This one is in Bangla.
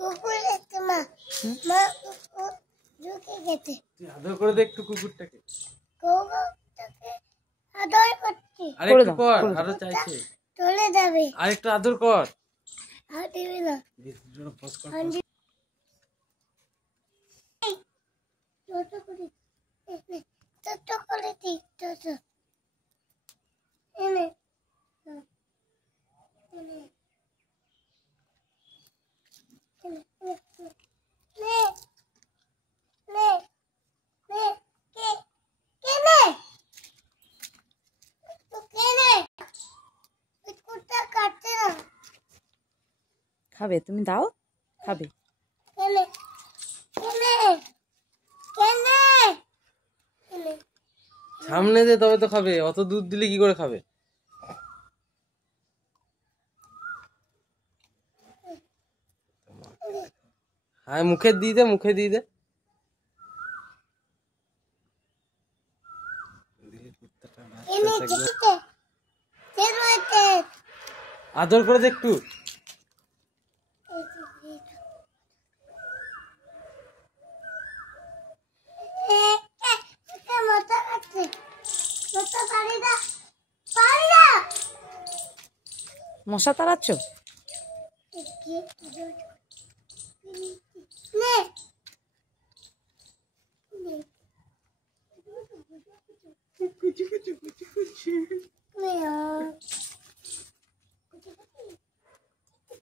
কুকুর এসেছে মা, মা কুকুর ঢুকে গেছে। তুই আদর করে দে একটু কুকুরটাকে। কুকুরটাকে আদর করছি। আরেকটু কর, আরো চাইছে। চলে যাবে। আরেকটু আদর কর। আর দিবি না। দুটো ফস কর। ছোট করে ছোট করে দি, ছোট এনে এনে এনে নে নে নে কে কেনে তো কেনে কুকুরটা কাটছে না। খাবে, তুমি দাও, খাবে। কেনে কেনে কেনে কেনে সামনে দে তবে তো খাবে, অত দুধ দিলে কি করে খাবে? হ্যাঁ মুখে দিয়ে দে, মুখে দিয়ে দে। কেনে যেতে যেতে আদর করে দে একটু। মশা তাড়াচ্ছ?